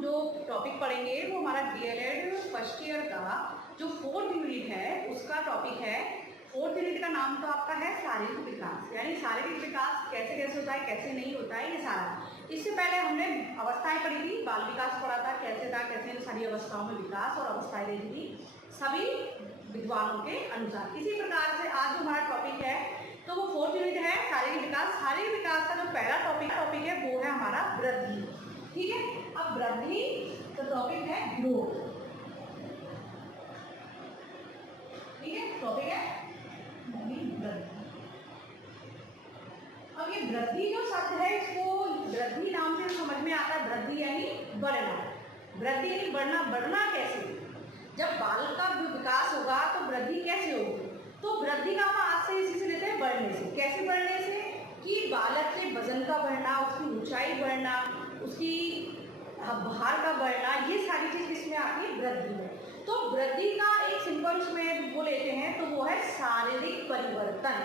जो टॉपिक पढ़ेंगे वो हमारा डीएलएड फर्स्ट ईयर का जो 4th यूनिट है उसका टॉपिक है। 4th यूनिट का नाम तो आपका है शारीरिक विकास, यानी शारीरिक विकास कैसे कैसे होता है, कैसे नहीं होता है, ये सारा। इससे पहले हमने अवस्थाएं पढ़ी थी, बाल विकास पढ़ा था, कैसे सारी अवस्थाओं में विकास और अवस्थाएं देखी थी सभी विद्वानों के अनुसार। इसी प्रकार से आज जो हमारा टॉपिक है तो वो 4th यूनिट है शारीरिक विकास। शारीरिक विकास का जो पहला टॉपिक है वो है हमारा वृद्धि। ठीक है, अब वृद्धि तो टॉपिक है ग्रोथ। ठीक है, टॉपिक है वृद्धि। अब ये वृद्धि जो शब्द है इसको वृद्धि नाम से समझ में आता है, वृद्धि यानी बढ़ना। वृद्धि यानी बढ़ना। बढ़ना कैसे? जब बालक का विकास होगा तो वृद्धि कैसे होगी? तो वृद्धि का हम आज से इसी से लेते हैं बढ़ने से। कैसे बढ़ने से? कि बालक के वजन का बढ़ना, उसकी ऊंचाई बढ़ना, उसकी भार का बढ़ना, ये सारी चीज इसमें आती है वृद्धि में। तो वृद्धि का एक सिंपल उसमें वो लेते हैं तो वो है शारीरिक परिवर्तन।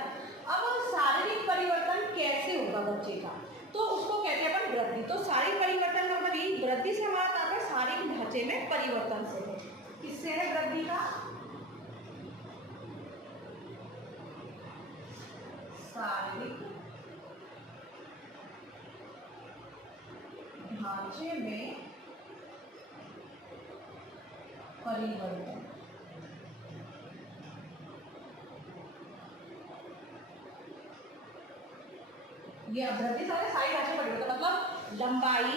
अब शारीरिक परिवर्तन कैसे होगा बच्चे का, तो उसको कहते हैं अपन वृद्धि। तो शारीरिक परिवर्तन का मतलब यही, वृद्धि से हमारा तात्पर्य शारीरिक ढांचे में परिवर्तन से है। किससे है वृद्धि का? शारीरिक ढांचे में परिवर्तन। ये वृद्धि सारे सारी ढांचे परिवर्तन मतलब लंबाई,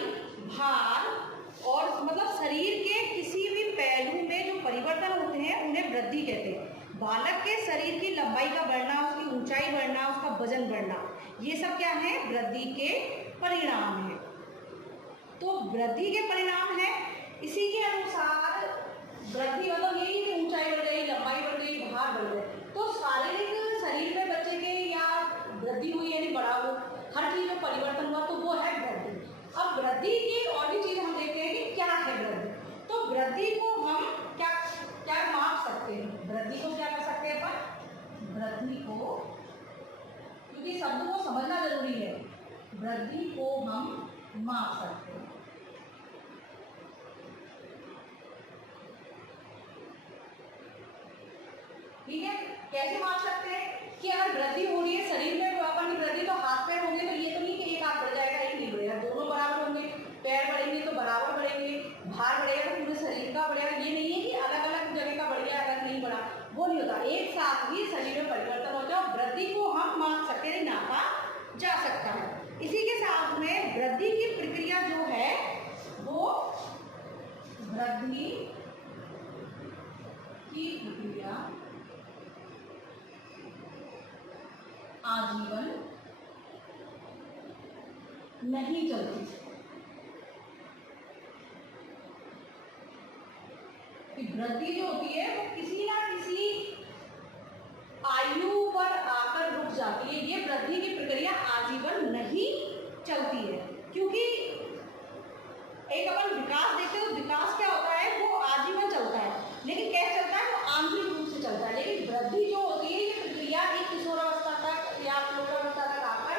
भार और मतलब शरीर के किसी भी पहलू में जो परिवर्तन होते हैं उन्हें वृद्धि कहते हैं। बालक के शरीर की लंबाई का बढ़ना, उसकी ऊंचाई बढ़ना, उसका वजन बढ़ना, ये सब क्या है? वृद्धि के परिणाम है। तो वृद्धि के परिणाम है। इसी के अनुसार वृद्धि मतलब यही कि ऊंचाई बढ़ गई, लंबाई बढ़ गई, भार बढ़ गए। तो शारीरिक शरीर में बच्चे के या वृद्धि हुई यानी बड़ा हो, हर चीज में परिवर्तन हुआ तो वो है वृद्धि। अब वृद्धि की और भी चीज हम देखते हैं कि क्या है वृद्धि। तो वृद्धि को हम क्या क्या माप सकते हैं? वृद्धि को क्या कर सकते हैं अपन? वृद्धि को, क्योंकि शब्द को समझना जरूरी है, वृद्धि को हम माप सकते हैं। ठीक है, कैसे माप सकते हैं? कि अगर वृद्धि हो रही है शरीर में अपन की वृद्धि, तो हाथ पैर होंगे तो ये तो नहीं कि एक हाथ बढ़ जाएगा एक नहीं बढ़ेगा, दोनों बराबर होंगे। पैर बढ़ेंगे तो बराबर बढ़ेंगे, भार बढ़ेगा तो पूरे शरीर का बढ़ेगा। ये नहीं है कि अलग अलग जगह का बढ़ गया अलग नहीं बढ़ा, वो नहीं होता, एक साथ ही शरीर में परिवर्तन होता है। वृद्धि को हम माप सकते हैं, नापा जा सकता है। इसी के साथ में वृद्धि की प्रक्रिया जो है वो वृद्धि की प्रक्रिया आजीवन नहीं चलती। वृद्धि जो होती है वो किसी ना किसी आयु पर आकर रुक जाती है। ये वृद्धि की प्रक्रिया आजीवन नहीं चलती है, क्योंकि एक अपन विकास देखते हैं तो विकास क्या होता है, वो आजीवन चलता है। लेकिन कैसे चलता है? वो आंतरिक रूप से चलता है। लेकिन वृद्धि जो होती है ये प्रक्रिया एक किशोरावस्था तक या प्रौढ़ावस्था तक आकर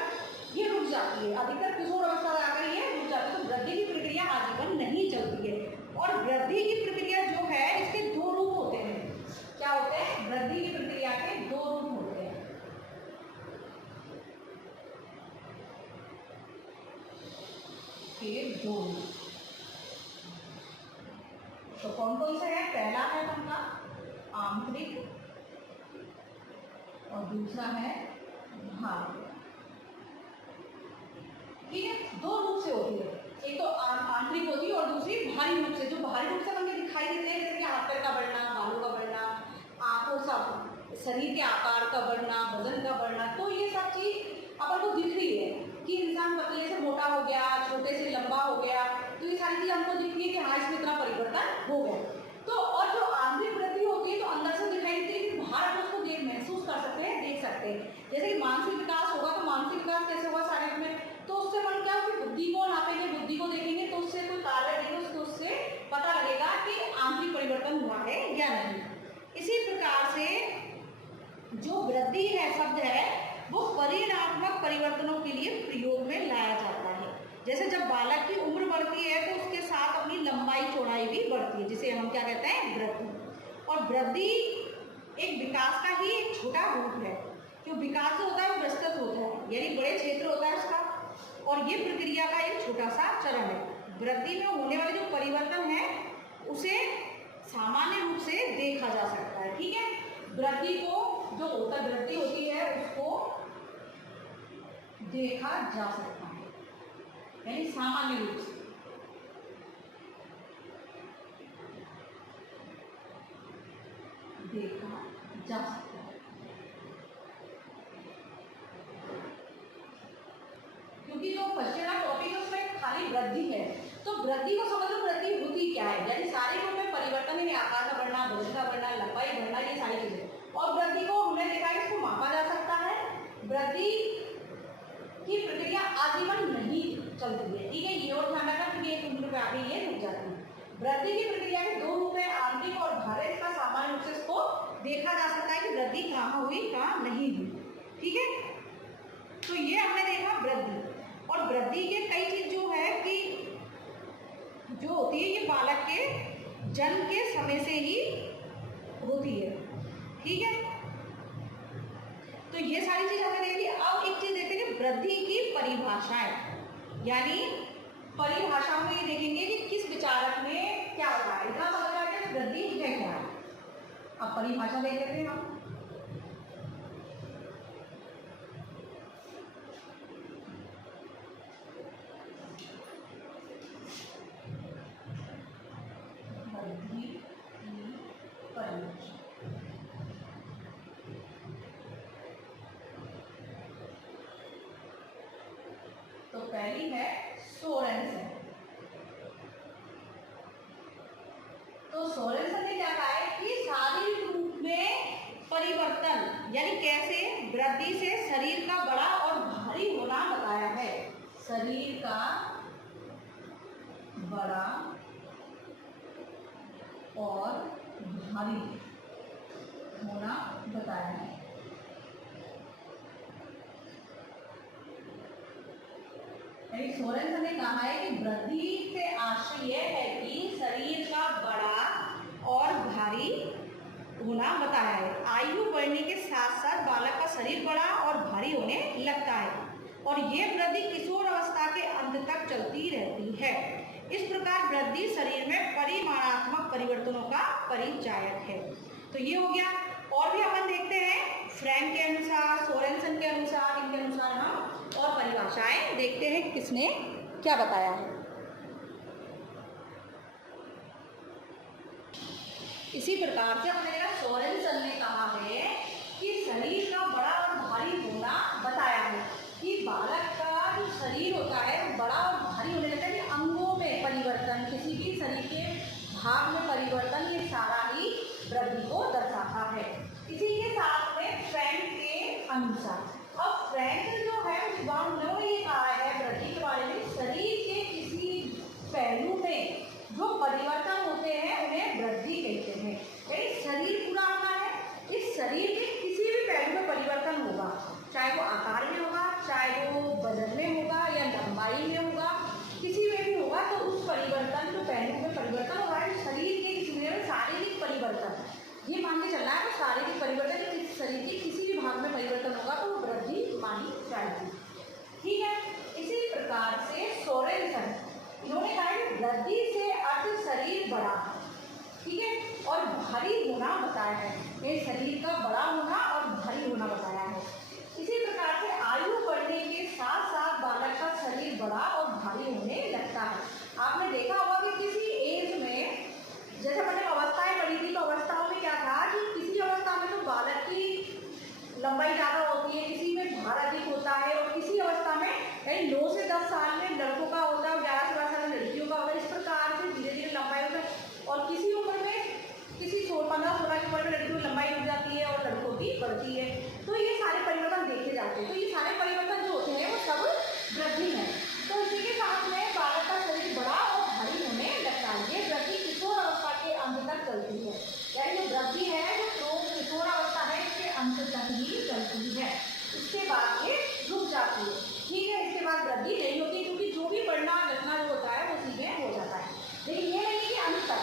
ये रुक जाती है। अधिकतर किशोरावस्था तक आकर ये रुक जाती है। तो वृद्धि की प्रक्रिया आजीवन नहीं चलती है। और वृद्धि की प्रक्रिया जो है इसके दो रूप होते हैं। क्या होते हैं? वृद्धि की प्रक्रिया के दो रूप होते हैं। दो रूप तो कौन कौन से है? पहला है उनका आंतरिक और दूसरा है बाह्य। ठीक है, दो रूप से होती है, एक तो आंतरिक होती है और दूसरी बाहरी रूप से। जो बाहरी रूप से हमें दिखाई देते हैं जैसे कि हाथ पैर का बढ़ना, बालों का बढ़ना, आंखों सब शरीर के आकार का बढ़ना, वजन का बढ़ना, तो ये सब चीज अपन को दिख रही है कि इंसान पतले से मोटा हो गया, छोटे से लंबा हो गया। तो ये सारी चीज हमको दिख रही है कि हाँ इसमें इतना परिवर्तन हो गया। तो और जो आंतरिक वृद्धि होती है तो अंदर से दिखाई देती है कि बाहर आप उसको महसूस कर सकते हैं, देख सकते हैं। जैसे कि मानसिक विकास होगा तो मानसिक विकास कैसे होगा शारीरिक में, तो उससे मन क्या होगी, बुद्धि को नापेंगे, बुद्धि को देखेंगे तो उससे कोई कार्य देंगे, उससे पता लगेगा कि आंतरिक परिवर्तन हुआ है या नहीं। इसी प्रकार से जो वृद्धि है शब्द है वो परिणात्मक परिवर्तनों के लिए प्रयोग में लाया जाता है। जैसे जब बालक की उम्र बढ़ती है तो उसके साथ अपनी लंबाई भी बढ़ती है, जिसे हम क्या कहते हैं, वृद्धि। और वृद्धि एक विकास का ही एक छोटा रूप है। जो विकास होता है वो विस्तृत होता है, यानी बड़े क्षेत्र होता है उसका, और ये प्रक्रिया का एक छोटा सा चरण है। वृद्धि में होने वाले जो परिवर्तन है उसे सामान्य रूप से देखा जा सकता है। ठीक है, वृद्धि को जो होता वृद्धि होती है उसको देखा जा सकता है, यानी सामान्य रूप से। देखा जा सकता है, क्योंकि जो बचेगा टॉपिक है उसमें खाली वृद्धि है, तो वृद्धि को समझ लो, वृद्धि होती क्या है, यानी सारे रूप में परिवर्तन, यानी आकार का बढ़ना, वजन का बढ़ना, लंबाई बढ़ना, ये सारी चीजें। और वृद्धि को हमने देखा है इसको मापा जा सकता है। वृद्धि की प्रक्रिया आजीवन नहीं चलती है। ठीक है, ये और ध्यान रखना, क्योंकि एक बिंदु पे आगे ये रुक जाती है। वृद्धि की प्रक्रिया के दो रूप है, आंतरिक और बाहरी। इसका सामान्य रूप से इसको देखा जा सकता है कि वृद्धि कहाँ हुई कहाँ नहीं हुई। ठीक है, तो ये हमने देखा वृद्धि। और वृद्धि के कई चीज जो है कि जो होती है ये बालक के जन्म के समय से ही होती है। ठीक है, तो ये सारी चीज हमने देखी। अब एक चीज देखते हैं वृद्धि की परिभाषाएं, यानी परिभाषा में ये देखेंगे कि किस विचारक ने क्या बताया। इतना समझ आ गया वृद्धि है क्या है। अब परिभाषा देख लेते हैं हम। तो पहली है सोरेनसन। तो सोरेनसन ने क्या कहा है कि शारीरिक रूप में परिवर्तन, यानी कैसे वृद्धि से शरीर का बड़ा और भारी होना बताया है। शरीर का बड़ा और भारी होना बताया है। सोरेनसन ने कहा है कि वृद्धि से आशय यह है कि शरीर का बड़ा और भारी होना बताया है। आयु बढ़ने के साथ साथ बालक का शरीर बड़ा और भारी होने लगता है, और ये वृद्धि किशोर अवस्था के अंत तक चलती रहती है। इस प्रकार वृद्धि शरीर में परिमाणात्मक परिवर्तनों का परिचायक है। तो ये हो गया। और भी अपन देखते हैं फ्रैंक के अनुसार, सोरेनसन के अनुसार, इनके अनुसार हम और परिभाषाएं देखते हैं किसने क्या बताया है। इसी प्रकार से हमने देखा सोरेनसन ने कहा है कि शरीर का बड़ा और भारी होना बताया है, कि बालक का जो शरीर होता है वो बड़ा और भारी होने लगता है, कि अंगों में परिवर्तन, किसी भी शरीर के भाग में परिवर्तन, ये सारा ही वृद्धि को दर्शाता है। इसी के साथ में फ्रैंक के अनुसार, अब फ्रैंक जो है उन्होंने ये कहा है वृद्धि के बारे में, शरीर के किसी पहलू में जो परिवर्तन होते हैं उन्हें वृद्धि कहते हैं। यानी शरीर पूरा अपना है, इस शरीर के किसी भी पहलू में परिवर्तन होगा, चाहे वो आकार में होगा, चाहे वो वजन में होगा या लंबाई में होगा, किसी में भी होगा, तो उस परिवर्तन जो पहलू में परिवर्तन होगा शरीर के किसी में शारीरिक परिवर्तन, ये मान के चलना है। तो शारीरिक परिवर्तन शरीर के किसी भी भाग में परिवर्तन होगा तो वो वृद्धि मानी जाएगी। ठीक है, इसी प्रकार से सोरेनसन इन्होंने कहा कि वृद्धि से अर्थ शरीर बड़ा, ठीक है, और भारी होना बताया है। ये शरीर का बड़ा होना और भारी होना बताया है। इसी प्रकार से आयु बढ़ने के साथ साथ बालक का शरीर बड़ा और भारी होने लगता है। आपने देखा होगा कि किसी एज में, जैसे मैंने अवस्थाएं पढ़ी थी, तो अवस्थाओं में क्या था कि किसी अवस्था में तो बालक की लंबाई ज़्यादा होती है, किसी में भार अधिक होता है, और किसी अवस्था में 9 से 10 साल में लड़कों का होता है और 11 से 12 साल में लड़कियों का होता है। इस प्रकार से धीरे धीरे लंबाई होता है, और किसी उम्र में, किसी 15-16 की उम्र में लड़कियों की लंबाई बढ़ जाती है और लड़कों की बढ़ती है। तो ये सारे परिवर्तन देखे जाते हैं। तो ये सारे परिवर्तन जो होते हैं वो सब वृद्धि है। तो इसी के साथ में बालक का शरीर बड़ा और भारी होने लगता है। ये वृद्धि किशोर अवस्था के अंत तक चलती है, यानी जो वृद्धि है जो किशोर अवस्था है इसके अंत तक ही चलती है, इसके बाद ये रुक जाती है। ठीक है, इसके बाद वृद्धि नहीं होती, क्योंकि जो भी बढ़ना घटना जो होता है वो सीधे हो जाता है, लेकिन ये नहीं कि अंत तक।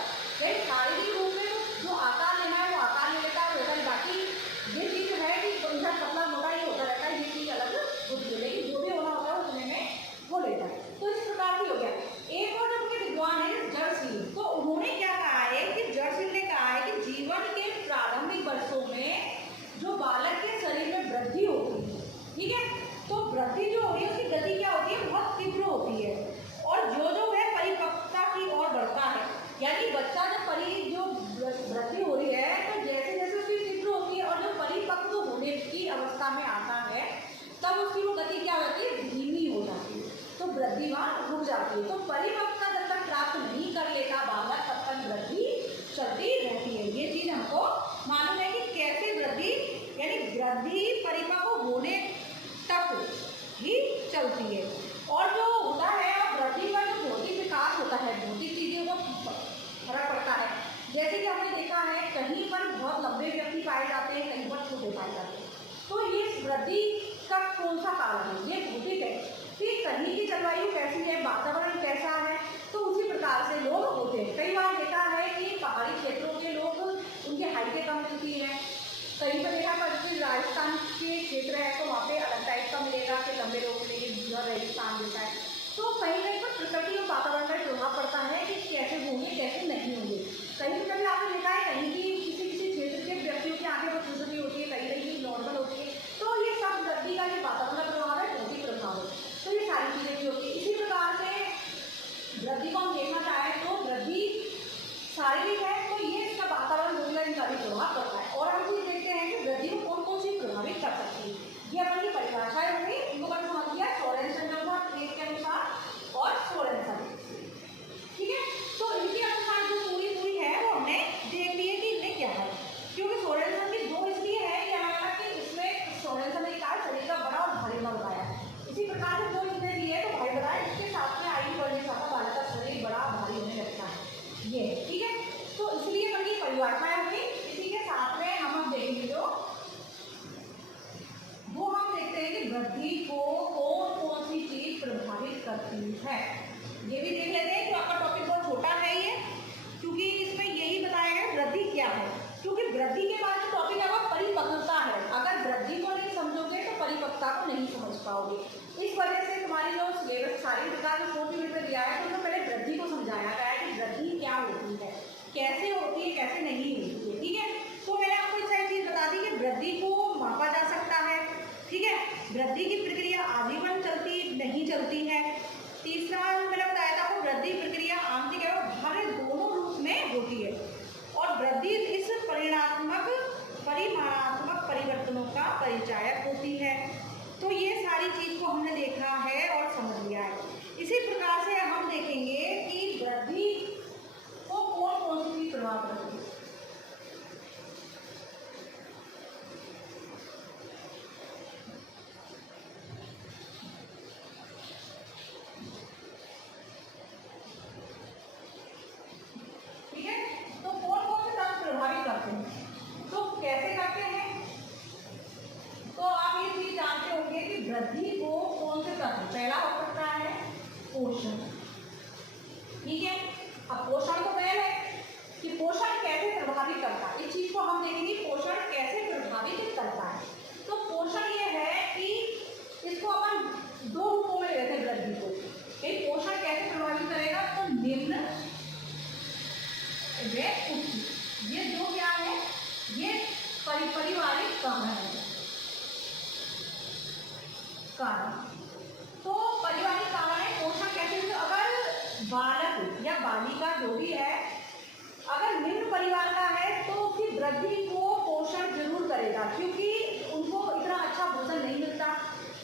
यानी बच्चा जब जो वृद्धि हो रही है तो जैसे जैसे उसकी तीव्र होती है और जब परिपक्व होने की अवस्था में आता है तब उसकी वो गति क्या होती है, धीमी हो जाती है, तो वृद्धि वहाँ रुक जाती है। तो परिपक्वता जब तक प्राप्त नहीं कर लेता बालक तब तक वृद्धि चलती रहती है। ये चीज हमको मालूम है कि कैसे वृद्धि यानी वृद्धि परिपक्व होने तक ही चलती है। और जो होता है वृद्धि का जो भौतिक विकास होता है, भौतिक चीजों को फर्क पड़ता है। जैसे कि हमने देखा है कहीं पर बहुत लंबे व्यक्ति पाए जाते हैं, कहीं पर छोटे पाए जाते हैं। तो ये वृद्धि का कौन सा कारण है, ये भौतिक है कि कहीं की जलवायु कैसी है, वातावरण कैसा है, तो उसी प्रकार से लोग होते हैं। कई बार देखा है कि पहाड़ी क्षेत्रों के लोग उनकी हाइटें कम मिलती है, कहीं पर देखा पर कि राजस्थान के क्षेत्र है तो वहाँ पे अलग टाइप का मिलेगा कि लंबे लोग मिलेंगे, रेगिस्तान जैसा है। तो कहीं कहीं पर प्रकृति और वातावरण का प्रभाव पड़ता है कि कैसे होंगे कैसे नहीं होंगे। कहीं पर कभी आपने देखा है कहीं की किसी किसी क्षेत्र के व्यक्तियों की आंखें बहुत छोटी होती है, कहीं कहीं नॉर्मल होती है। तो ये सब वृद्धि का जो वातावरण का प्रभाव है, भौतिक प्रभाव है, तो ये सारी चीज़ें भी होती है। इसी प्रकार से वृद्धि को हम देखना चाहें तो वृद्धि शारीरिक है तो ये इसका वातावरण भूमिका इनका भी प्रभाव पड़ता है। और हम चीज देखते हैं कि वृद्धि को कौन कौन सी प्रभावित कर सकती है, ये अपन की परिभाषाएं होंगी, इनको मैंने समझ लिया सोरेनसन के अनुसार और सोरेनसन, ठीक है। तो इनके अनुसार जो पूरी है वो हमने देख ली है कि इनमें क्या है, क्योंकि सोरेनसन की दो इसलिए है कि अलग अलग कि इसमें सोरेनसन ने कहा शरीर का बड़ा और भारी न बताया, इसी प्रकार से जो इसने दिए तो भाई बताया, इसके साथ में आयु बढ़ने के साथ बालक का शरीर बड़ा भारी होने लगता है, ये ठीक है। तो इसलिए बड़ी परिभाषाएं होंगी। इसी के साथ में हम देखेंगे जो वो हम देखते हैं कि वृद्धि को कौन कौन सी चीज प्रभावित करती है, ये भी देख लेते हैं। तो आपका टॉपिक बहुत छोटा है ये, क्योंकि इसमें यही बताया गया वृद्धि क्या है, क्योंकि वृद्धि के बाद जो टॉपिक है वो परिपक्वता है। अगर वृद्धि को नहीं समझोगे तो परिपक्वता को नहीं समझ पाओगे। इस वजह से तुम्हारी जो सिलेबस सारी प्रकार के 4 यूनिट में दिया है तो पहले वृद्धि को समझाया गया है कि वृद्धि क्या होती है, कैसे होती है, कैसे नहीं होती है, ठीक है। तो मैंने आपको एक सारी चीज बता दी कि वृद्धि को मापा जा सकता है, ठीक है। वृद्धि की प्रक्रिया आजीवन चलती नहीं चलती है। तीसरा मैंने बताया था आपको वृद्धि प्रक्रिया आंतरिक और बाह्य दोनों रूप में होती है, और वृद्धि इस परिमाणात्मक परिवर्तनों का परिचायक होती है। तो ये सारी चीज को हमने देखा है और समझ लिया है। इसी प्रकार से हम देखेंगे कि वृद्धि को कौन कौन सी प्रभाव करती है। ठीक है, तो कौन कौन से तत्व प्रभावित करते हैं, तो कैसे करते हैं। तो आप ये चीज जानते होंगे कि वृद्धि को कौन से तत्व, पहला हो सकता है पोषण, ठीक है। अब पोषण तो पहले है कि पोषण कैसे प्रभावित करता है, इस चीज को हम देखेंगे पोषण कैसे प्रभावित करता है। तो पोषण ये है कि इसको अपन दो रूपों में लेते हैं वृद्धि को, कि पोषण कैसे प्रभावित करेगा, तो निम्न व उच्च, ये दो क्या है, ये पारिवारिक कारण। तो पारिवारिक कारण है पोषण कैसे, तो अगर बालक या बालिका जो भी है अगर निम्न परिवार का है तो उसकी वृद्धि को पोषण जरूर करेगा, क्योंकि उनको इतना अच्छा भोजन नहीं मिलता।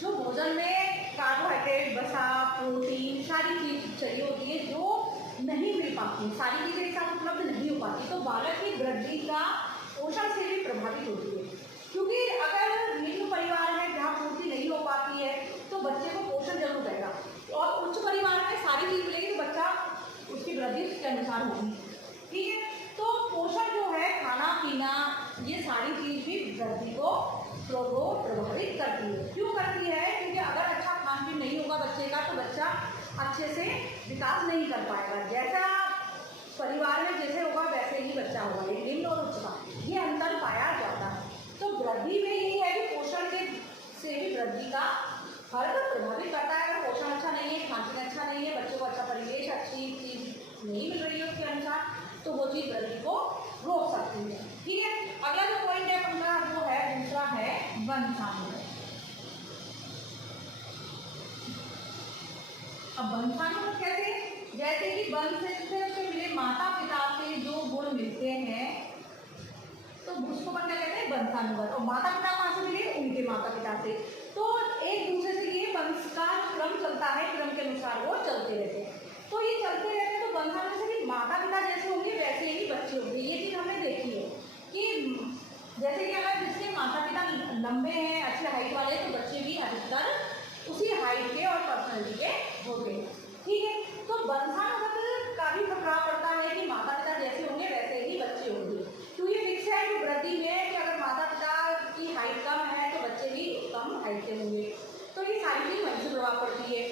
जो भोजन में कार्बोहाइड्रेट, वसा, प्रोटीन सारी चीज चाहिए होती है जो नहीं मिल पाती, सारी चीजें एक साथ उपलब्ध नहीं हो पाती, तो बालक की वृद्धि का पोषण से भी प्रभावित होती है। क्योंकि अगर निम्न परिवार है जहाँ पूर्ति नहीं हो पाती है तो बच्चे को पोषण जरूर देगा, और उच्च परिवार में सारी चीज मिलेगी तो बच्चा उसकी वृद्धि उसके अनुसार होगी, ठीक है। तो पोषण जो है, खाना पीना, ये सारी चीज भी वृद्धि को प्रभावित करती है। क्यों करती है, क्योंकि अगर अच्छा खान पीन नहीं होगा बच्चे का तो बच्चा अच्छे से विकास नहीं कर पाएगा। जैसा परिवार में जैसे होगा वैसे ही बच्चा होगा, निम्न और उच्च का ये अंतर पाया जाता है। तो वृद्धि में यही है कि पोषण से भी वृद्धि का फर्क प्रभावित करता है। अगर पोषण अच्छा नहीं है, खान पीन अच्छा नहीं है, बच्चों को अच्छा परिवेश, अच्छी चीज नहीं मिल रही है उसके अनुसार, तो वो चीज वृद्धि को रोक सकती है, ठीक है। अगला जो पॉइंट है अपना वो है दूसरा है वंशानुगत। अब वंशानुगत कैसे, जैसे कि वंश से उसके मिले माता पिता वंशानुगत, और माता पिता कहाँ से मिले, उनके माता पिता से। तो एक दूसरे से ये वंश का क्रम चलता है, क्रम के अनुसार वो चलते रहते हैं। तो ये चलते रहते हैं, तो वंशानुगत से भी माता पिता जैसे होंगे वैसे ही बच्चे होंगे। ये चीज़ हमने देखी है कि जैसे कि अगर जिसके माता पिता लंबे हैं, अच्छे हाइट वाले, तो बच्चे भी अधिकतर उसी हाइट के और पर्सनैलिटी के होते हैं। ठीक है, तो वंशानुगत का भी प्रभाव पड़ता है कि माता पिता जैसे होंगे वैसे ही बच्चे होंगे। तो ये फिक्स है कि वृद्धि में कि अगर माता पिता की हाइट कम है तो बच्चे भी कम हाइट के होंगे। तो ये सारी चीज़ वहीं से प्रभाव पड़ती है।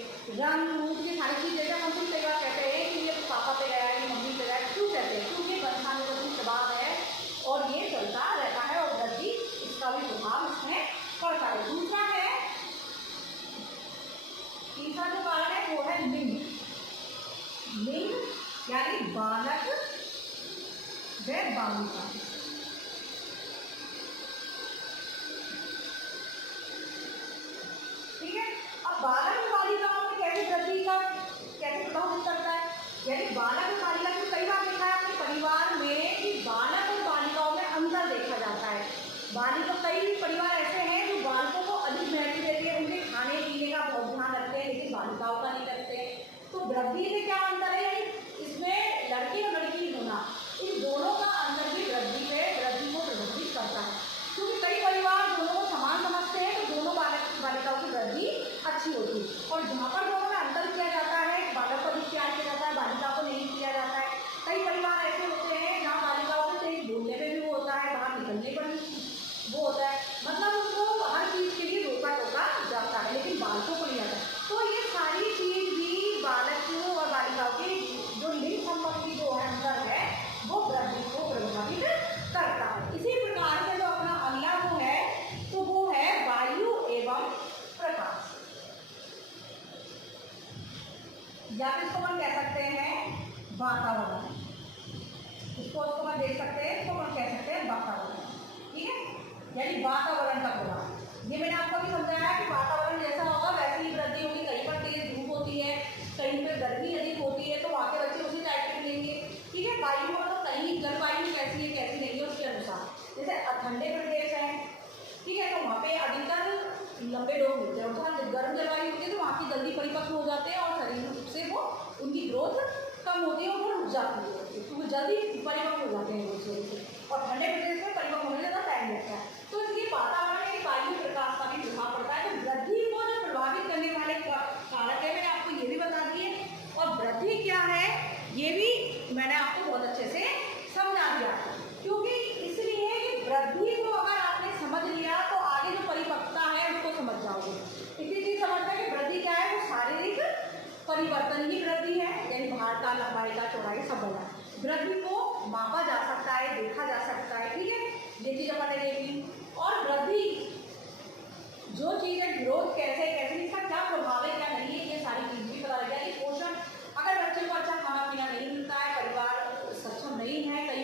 रंग रूप, ये सारी चीज़ जैसे हम कुछ कई बार कहते हैं कि ये पापा पे गया है, मम्मी पे गया है, क्यों कहते हैं, क्योंकि वंशानुगत प्रभाव है और ये चलता रहता है, और वृद्धि इसका भी प्रभाव इसमें पड़ता है। दूसरा है, तीसरा जो कारण है वो है लिंग। लिंग यानी बालक व बालिका। ठीक है, अब बालक और बालिकाओं में कैसे वृद्धि का कैसे प्रभावित करता है, यानी बालक और बालिका को कई बार देखा है अपने परिवार में कि बालक और बालिकाओं में अंतर देखा जाता है। बालिका, कई परिवार ऐसे हैं जो बालकों को अधिक महत्व देते हैं, उनके खाने पीने का बहुत ध्यान रखते हैं, लेकिन बालिकाओं का नहीं रखते। तो वृद्धि में क्या अंतर है, यानी इसमें लड़के और लड़की होना, इन दोनों का अंतर भी वृद्धि को प्रभावित करता है। क्योंकि कई परिवार दोनों को समान समझते हैं, तो दोनों बालिकाओं की वृद्धि अच्छी होती है। और जहाँ पर दोनों में अंतर किया जाता है, बालक को भी प्यार किया जाता है, बालिका को नहीं किया जाता है। कई परिवार ऐसे होते हैं जहाँ बालिकाओं को तेज बोलने में भी वो होता है, बाहर निकलने पर भी वो होता है, मतलब उनको हर चीज़ के लिए रोका टोका जाता है, लेकिन बालकों को नहीं आता। तो ये सारी चीज़ भी बालकों और बालिकाओं के जो लिंग संबंधी जो अंतर है वो वृद्धि को प्रभावित करता है। इसी प्रकार से जो अपना अगला वो है, तो वो है वायु एवं प्रकाश, या फिर इसको हम कह सकते हैं वातावरण। इसको हम देख सकते हैं, इसको हम कह सकते हैं वातावरण। ठीक है, यानी वातावरण का प्रभाव। ये मैंने आपको भी समझाया कि वातावरण जैसा होगा वैसी ही वृद्धि होगी। कहीं पर तेज धूप होती है, कहीं पर गर्मी अधिक होती है, तो वहाँ के बच्चे उसी टाइप के मिलेंगे। ठीक है, वायु का मतलब कहीं जलवायु कैसी है कैसी नहीं है उसके अनुसार। जैसे ठंडे प्रदेश है, ठीक है, तो वहाँ पे अधिकतर लंबे लोग मिलते हैं, और जहाँ गर्म जलवायु होती है तो वहाँ की जल्दी परिपक्व हो जाते हैं और शरीर से वो उनकी ग्रोथ कम होती है और वो रुक जाती है, क्योंकि जल्दी परिपक्व हो जाते हैं वो से। और ठंडे प्रदेश में परिपक्व होने ज़्यादा टाइम लगता है। तो इसलिए वातावरण एक वायु प्रकाश का भी प्रभाव पड़ता है। तो वृद्धि को जो प्रभावित करने वाले कारक है मैंने आपको ये भी बता दिए, और वृद्धि क्या है ये भी मैंने आपको बहुत अच्छे से समझा दिया। क्योंकि इसलिए कि वृद्धि को अगर आपने समझ लिया तो आगे जो परिपक्वता है उसको समझ जाओगे। इसी चीज समझना कि वृद्धि क्या है, वो शारीरिक परिवर्तन की वृद्धि है, यानी भार का, लंबाई का, चौड़ाई सब बढ़ा। वृद्धि को मापा जा सकता है, देखा जा सकता है। ठीक है, ये चीज अपन ने देखी। और वृद्धि जो चीज़ है, ग्रोथ कैसे कैसे, इसका क्या प्रभाव है क्या नहीं है, ये सारी चीज़ भी पता लग जाएगी। पोषण, अगर बच्चे को अच्छा खाना पीना नहीं मिलता है, परिवार सक्षम नहीं है, कई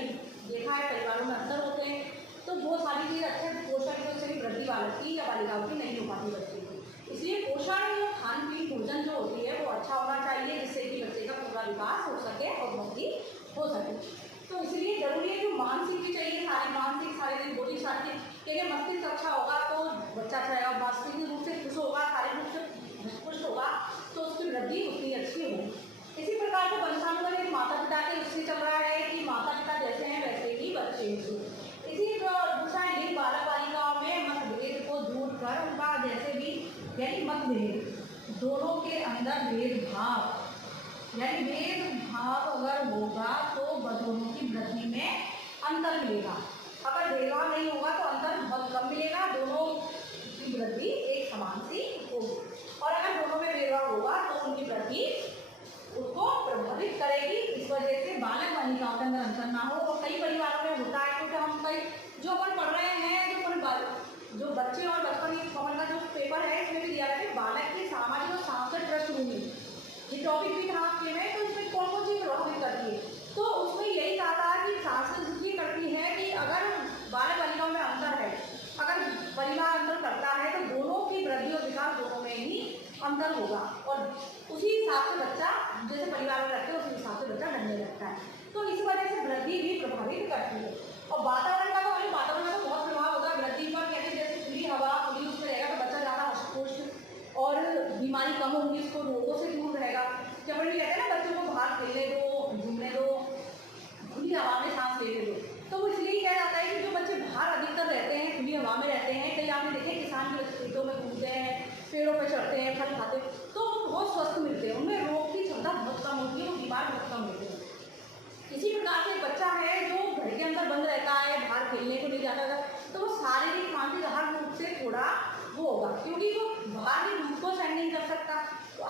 देखा है परिवारों में अंतर होते हैं, तो वो सारी चीज़ अच्छे पोषण की वजह से वृद्धि बालक की या बालिकाओं की नहीं हो पाती बच्चे की। इसलिए पोषण या खान पीन भोजन जो होती है वो अच्छा होना चाहिए, जिससे कि बच्चे का पूरा विकास हो सके और वृद्धि हो सके। तो इसलिए जरूरी है कि मानसिक भी चाहिए, सारी मानसिक शारीरिक बॉडी शारीरिक, क्योंकि मस्तिष्क अच्छा होगा तो बच्चा अच्छा रहेगा, मानसिक रूप से खुश होगा, शारीरिक रूप से खुश होगा, तो उसकी वृद्धि उतनी अच्छी होगी। इसी प्रकार से वंशानुगत एक माता पिता के उससे चल रहा है कि माता पिता जैसे हैं वैसे ही बच्चे होंगे। इसी दूसरा लिंग बालक बालिकाओं में मतभेद को दूर कर उनका जैसे भी, यानी मतभेद दोनों के अंदर भेदभाव, यानी भेदभाव अगर होगा तो दोनों की वृद्धि में अंतर मिलेगा। अगर भेदभाव नहीं होगा तो अंतर बहुत कम मिलेगा, दोनों की वृद्धि एक समान सी होगी। और अगर दोनों में भेदभाव होगा तो उनकी वृद्धि उसको प्रभावित करेगी। इस वजह से बालक बालिकाओं के अंदर अंतर ना हो। और कई परिवारों में होता है, क्योंकि हम कई जो अपन पढ़ रहे हैं, जो बच्चे और बचपन की कॉमन का जो पेपर है इसमें भी दिया है बालक की सामाजिक और सांस्कृतिक पृष्ठभूमि, ये टॉपिक भी था आपके में, तो इसमें कौन कौन चीज़ प्रभावित करती है। तो उसमें यही कहा था कि सांस्कृतिक ये करती है कि अगर बालक बालिकाओं में अंतर है, अगर परिवार अंतर करता है तो दोनों की वृद्धि और विकास दोनों में ही अंतर होगा, और उसी हिसाब से बच्चा जैसे परिवार में रहते हैं उसी हिसाब से बच्चा बढ़ने लगता है। तो इस वजह से वृद्धि भी प्रभावित करती है। और वातावरण का तो बहुत प्रभाव होता है वृद्धि बीमारी कम होगी, इसको रोगों से दूर रहेगा। जब हम कहते हैं ना बच्चों को बाहर खेलने दो, घूमने दो, खुली हवा में सांस लेने दो, तो वो इसलिए कहा जाता है कि जो बच्चे बाहर अधिकतर रहते हैं, खुली हवा में रहते हैं, कई आपने देखे किसान के खेतों में घूमते हैं, पेड़ों पर चढ़ते हैं, फल खाते हैं, तो बहुत स्वस्थ मिलते हैं, उनमें रोग की क्षमता बहुत कम होती है, वो बीमार बहुत कम होते हैं। इसी प्रकार से बच्चा है जो घर के अंदर बंद रहता है, बाहर खेलने को नहीं जाता था, तो वो शारीरिक मानसिक हर रूप से थोड़ा वो होगा, क्योंकि वो बाहर की धूप को सहन नहीं कर सकता,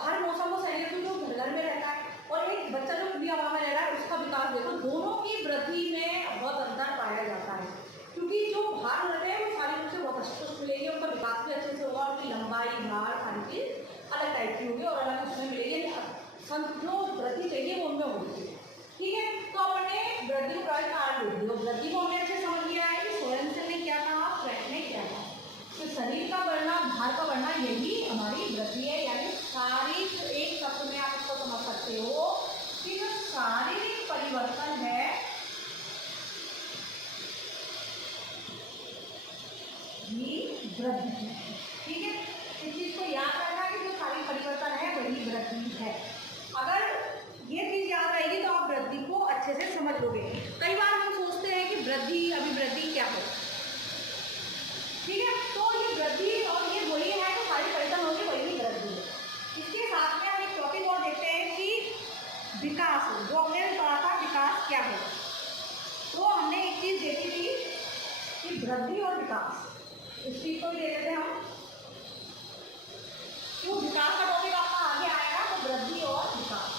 हर मौसम को सहन क्योंकि वो घर में रहता है। और एक बच्चा जो खुली हवा में रह रहा है उसका विकास देखो, दोनों की वृद्धि में बहुत अंतर पाया जाता है, क्योंकि जो बाहर रहते हैं वो शारीरिक रूप से बहुत स्वस्थ मिलेंगे, उनका विकास भी अच्छे से होगा, उनकी लंबाई भार हर चीज अलग टाइप की होगी और अलग उसमें मिलेगी, जो वृद्धि चाहिए वो उनमें होगी। ठीक है, तो अपने वृद्धि को कारण वृद्धि को हमने अच्छे समझ लिया है कि सोरेनसन ने क्या कहा, फ्रेट ने क्या कहा, तो शरीर का बढ़ना, भार का बढ़ना यही हमारी वृद्धि है, यानी शारीरिक, एक शब्द में आप इसको समझ सकते हो कि जो शारीरिक परिवर्तन है ये वृद्धि है। ठीक है, इस चीज को याद रखना कि जो शारीरिक परिवर्तन है वही वृद्धि है। अगर ये चीज याद रहेगी तो आप वृद्धि को अच्छे से समझ लोगे। कई बार हम सोचते हैं कि वृद्धि, अभिवृद्धि क्या है, ठीक है, तो ये वृद्धि और ये वही है तो सारी परिवर्तन होगी, वही वृद्धि है। इसके साथ में हम एक टॉपिक और देखते हैं कि विकास, जो हमने कहा था विकास क्या है, तो हमने एक चीज देखी थी कि वृद्धि और विकास, इस चीज को भी देख लेते हैं हम। तो विकास का टॉपिक आपका आगे आएगा, तो वृद्धि और विकास।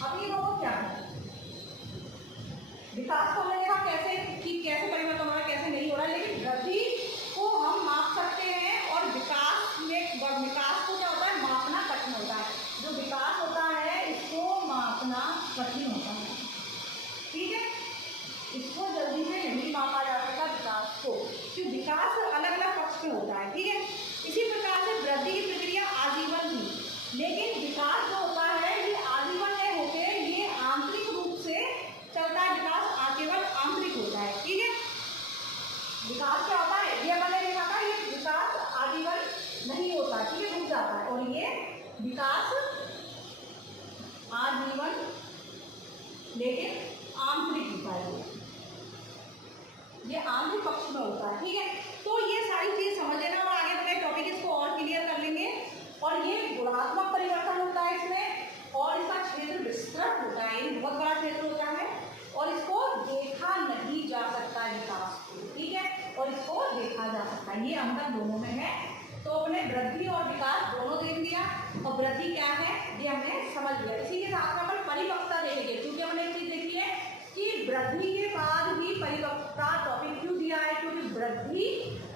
अब ये दोनों क्या है, विकास को हमने देखा कैसे कि कैसे परिवर्तन हो रहा है, कैसे नहीं हो रहा है, लेकिन वृद्धि को हम माप सकते हैं और विकास में, विकास को क्या होता है मापना कठिन होता है, जो विकास होता है इसको मापना कठिन होता है। ठीक है, इसको जल्दी से नहीं मापा जा सकता विकास को, क्योंकि विकास अलग अलग पक्ष में होता है। ठीक है, इसी प्रकार से वृद्धि की प्रक्रिया आजीवन थी, लेकिन विकास जो होता है ये आजीवन नहीं होके ये आंतरिक रूप से चलता है, विकास केवल आंतरिक होता है। ठीक है, विकास क्या होता है ये मैंने देखा था, ये विकास आजीवन नहीं होता, ठीक है, रुक जाता है, और ये विकास आजीवन लेकिन आंतरिक होता है, ये आंतरिक पक्ष में होता है। ठीक है, तो ये सारी चीज समझ लेना और आगे अपने टॉपिक इसको और क्लियर कर लेंगे। और ये गुणात्मक परिवर्तन होता है इसमें, और इसका क्षेत्र विस्तृत होता है, ये बहुत बड़ा क्षेत्र होता है और इसको देखा नहीं जा सकता है विकास को। ठीक है, और इसको देखा जा सकता है, ये अंतर दोनों में है। तो अपने वृद्धि और विकास दोनों देख लिया, और वृद्धि क्या है ये हमने समझ लिया। इसी के साथ में अपन परिपक्वता देखेंगे, क्योंकि हमने एक चीज देखी है कि वृद्धि के बाद ही परिपक्वता टॉपिक क्यों दिया है, क्योंकि वृद्धि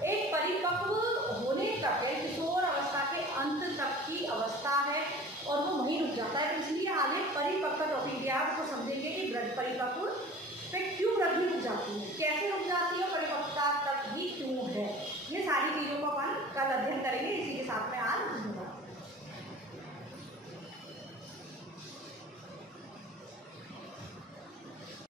एक परिपक्व होने तक है, किशोर अवस्था के अंत तक की अवस्था है और वो वहीं रुक जाता है, तो इसलिए आगे परिपक्वता टॉपिक दिया है, उसको समझेंगे कि परिपक्व पे क्यों वृद्धि रुक जाती है, कैसे रुक जाती है, परिपक्वता तक ही क्यों है, ये सारी चीजों को